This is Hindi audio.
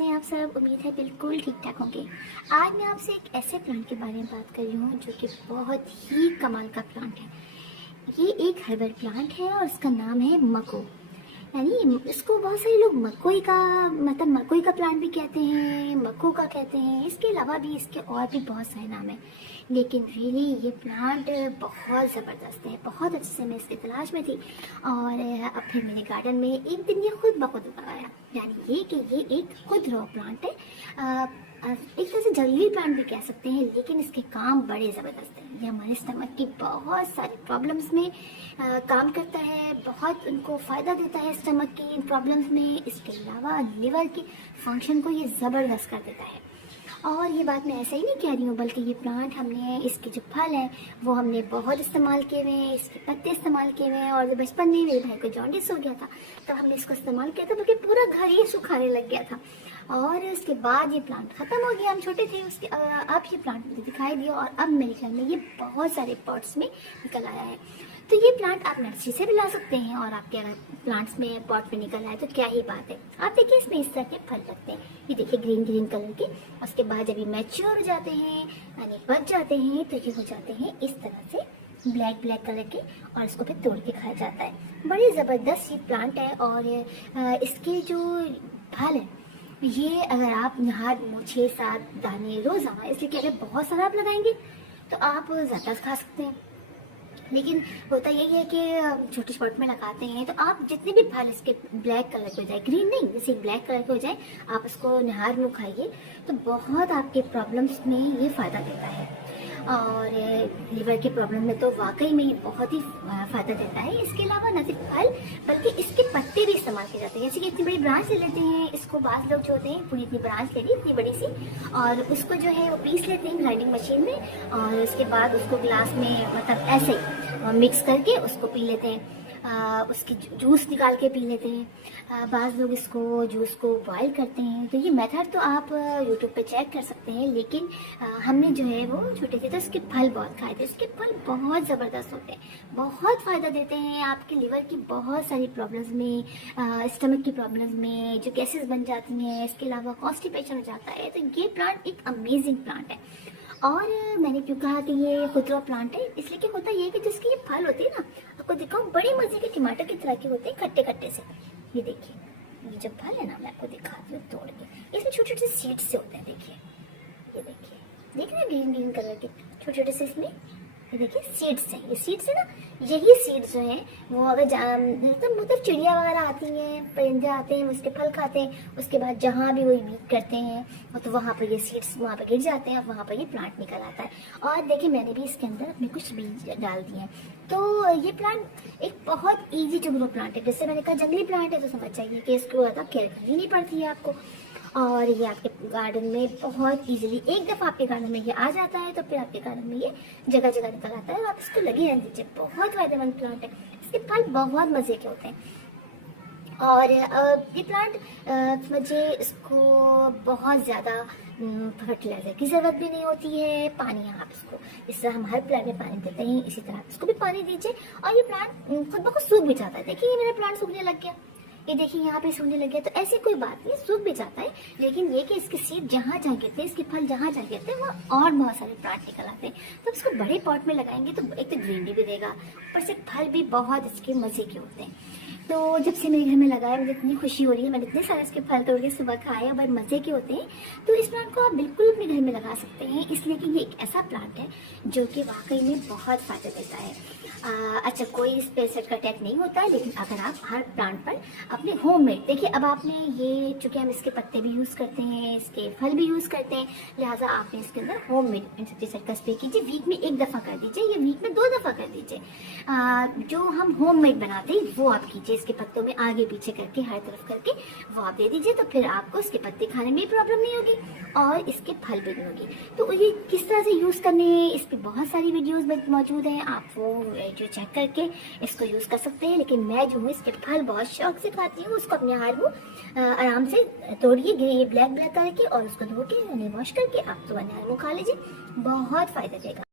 कैसे हैं आप सब। उम्मीद है बिल्कुल ठीक ठाक होंगे। आज मैं आपसे एक ऐसे प्लांट के बारे में बात कर रही हूँ जो कि बहुत ही कमाल का प्लांट है। ये एक हर्बल प्लांट है और इसका नाम है मको। यानी इसको बहुत सारे लोग मकोई का मकोई का प्लांट भी कहते हैं, मको का कहते हैं। इसके अलावा भी इसके और भी बहुत सारे नाम हैं, लेकिन रियली ये प्लांट बहुत ज़बरदस्त है। बहुत अच्छे से मैं इसकी तलाश में थी और अब फिर मेरे गार्डन में एक दिन ये खुद ब खुद उगा आया। यानी ये कि ये एक खुद रॉ प्लांट है। एक तरह से जंगली प्लांट भी कह सकते हैं, लेकिन इसके काम बड़े ज़बरदस्त हैं। ये हमारे स्टमक की बहुत सारी प्रॉब्लम्स में काम करता है, बहुत उनको फ़ायदा देता है स्टमक की प्रॉब्लम्स में। इसके अलावा लिवर के फंक्शन को ये ज़बरदस्त कर देता है। और ये बात मैं ऐसे ही नहीं कह रही हूँ, बल्कि ये प्लांट हमने इसके जो फल हैं वो हमने बहुत इस्तेमाल किए हुए हैं, इसके पत्ते इस्तेमाल किए हुए हैं। और जब बचपन में मेरे भाई को जॉन्डिस हो गया था तब हमने इसको इस्तेमाल किया था, बल्कि पूरा घर ही सुखाने लग गया था। और उसके बाद ये प्लांट ख़त्म हो गया, हम छोटे थे उसके। अब ये प्लांट मुझे दिखाई दिया और अब मेरे घर में ये बहुत सारे पॉट्स में निकल आया है। तो ये प्लांट आप नर्सरी से भी ला सकते हैं, और आपके अगर प्लांट्स में पॉट में निकल आए तो क्या ही बात है। आप देखिए इसमें इस तरह के फल लगते हैं, ये देखिए ग्रीन ग्रीन कलर के। उसके बाद जब ये मैच्योर हो जाते हैं यानी पक जाते हैं तो ये हो जाते हैं इस तरह से ब्लैक ब्लैक कलर के, और इसको फिर तोड़ के खाया जाता है। बड़े ज़बरदस्त ये प्लांट है। और इसके जो फल है ये अगर आप यहाँ 6-7 दाने रोज़ाना, इसलिए कि अगर बहुत सारा आप लगाएंगे तो आप ज़्यादा खा सकते हैं। लेकिन होता यही है कि छोटे स्पॉट में लगाते हैं तो आप जितने भी फल इसके ब्लैक कलर के हो जाए, ग्रीन नहीं, जैसे ब्लैक कलर के हो जाए, आप इसको निहार मुँह खाइए तो बहुत आपके प्रॉब्लम्स में ये फ़ायदा देता है। और लिवर की प्रॉब्लम में तो वाकई में ये बहुत ही फ़ायदा देता है। इसके अलावा न सिर्फ फल बल्कि इसके पत्ते भी इस्तेमाल किए जाते हैं। जैसे कि इतनी बड़ी ब्रांच ले लेते हैं इसको, बाज़ लोग जो होते हैं पूरी इतनी ब्रांच ले ली इतनी बड़ी सी, और उसको जो है वो पीस लेते हैं ग्राइंडिंग मशीन में, और उसके बाद उसको ग्लास में मतलब ऐसे ही मिक्स करके उसको पी लेते हैं। उसकी जूस निकाल के पी लेते हैं। बाज़ लोग इसको जूस को बॉयल करते हैं। तो ये मेथड तो आप यूट्यूब पे चेक कर सकते हैं, लेकिन हमने जो है वो छोटे थे तो इसके फल बहुत खाए थे। इसके फल बहुत ज़बरदस्त होते हैं, बहुत फ़ायदा देते हैं आपके लिवर की बहुत सारी प्रॉब्लम्स में, स्टमक की प्रॉब्लम्स में जो गैसेस बन जाती हैं। इसके अलावा कॉन्स्टिपेशन हो जाता है। तो ये प्लांट एक अमेजिंग प्लांट है। और मैंने क्यों कहा कि ये खुदरा प्लांट है, इसलिए कि होता ये है कि जिसके ये फल होते हैं ना, आपको दिखाऊं, बड़े मजे के टमाटर की तरह के होते हैं, खट्टे खट्टे से। ये देखिए, ये जो फल है ना, मैं आपको दिखाती हूँ तोड़ के। इसमें छोटे छोटे सीड्स से होते हैं, देखिए, ये देखिए ना, ग्रीन ग्रीन कलर के छोटे छोटे से इसमें, ये देखिए सीड्स हैं। ये सीड्स है ना, यही सीड्स जो हैं वो अगर मतलब चिड़िया वगैरह आती हैं, परिंदे आते हैं, उसके फल खाते हैं, उसके बाद जहाँ भी वो बीट करते हैं तो वहाँ पर ये सीड्स वहाँ पर गिर जाते हैं, वहाँ पर ये प्लांट निकल आता है। और देखिए मैंने भी इसके अंदर अपने कुछ बीज डाल दिए हैं। तो ये प्लांट एक बहुत ईजी टू ग्रो प्लांट है। जैसे मैंने कहा जंगली प्लांट है तो समझ जाइए कि इसको ज़्यादा केयर करनी नहीं पड़ती है आपको। और ये आपके गार्डन में बहुत इजीली, एक दफ़ा आपके गार्डन में ये आ जाता है तो फिर आपके गार्डन में ये जगह जगह निकल आता है। और आप इसको लगे रहने दीजिए, बहुत फायदेमंद प्लांट है। इसके फल बहुत मज़े के होते हैं। और ये प्लांट समझिए इसको बहुत ज़्यादा फर्टिलाइजर की ज़रूरत भी नहीं होती है। पानी आप इसको, इस तरह हम हर प्लांट में पानी देते हैं, इसी तरह आप इसको भी पानी दीजिए और ये प्लांट खुद ब खुद सूख भी जाता है। देखिए ये मेरा प्लांट सूखने लग गया, ये देखिए यहाँ पे सूखने लग गया। तो ऐसी कोई बात नहीं, सूख भी जाता है, लेकिन ये कि इसके सीड जहाँ जहाँ गिरते हैं, इसके फल जहाँ जहाँ गिरते हैं वहाँ और बहुत सारे प्लांट निकल आते हैं। तो इसको बड़े पॉट में लगाएंगे तो एक तो ग्रीनरी भी देगा, ऊपर से फल भी बहुत इसके मज़े के होते हैं। तो जब से मेरे घर में लगाया मुझे इतनी खुशी हो रही है, मैंने इतने सारे इसके फल तोड़ के सुबह खाए और बड़े मज़े के होते हैं। तो इस प्लांट को आप बिल्कुल अपने घर में लगा सकते हैं, इसलिए कि ये एक ऐसा प्लांट है जो कि वाकई में बहुत फ़ायदा देता है। अच्छा, कोई इस पे सेट का अटैक नहीं होता है, लेकिन अगर आप हर प्लांट पर अपने होममेड, देखिए अब आपने ये, चूँकि हम इसके पत्ते भी यूज़ करते हैं, इसके फल भी यूज़ करते हैं, लिहाजा आपने इसके अंदर होममेड इंसेक्टिसाइड का स्प्रे कीजिए। वीक में 1 दफ़ा कर दीजिए या वीक में 2 दफ़ा कर दीजिए। जो हम होममेड बनाते हैं वो आप कीजिए, इसके पत्तों में आगे पीछे करके हर तरफ करके वो आप दे दीजिए। तो फिर आपको इसके पत्ते खाने में प्रॉब्लम नहीं होगी और इसके फल भी नहीं होगी। तो ये किस तरह से यूज़ करने हैं, इस पर बहुत सारी वीडियोज़ मौजूद हैं, आप वो जो चेक करके इसको यूज़ कर सकते हैं। लेकिन मैं जो हूँ इसके फल बहुत शौक से खाती हूँ, उसको अपने हाथ में आराम से तोड़िए, ये ब्लैक ब्लैक करके, और उसको धो के उन्हें वॉश करके आप तो बना खा लीजिए, बहुत फ़ायदा देगा।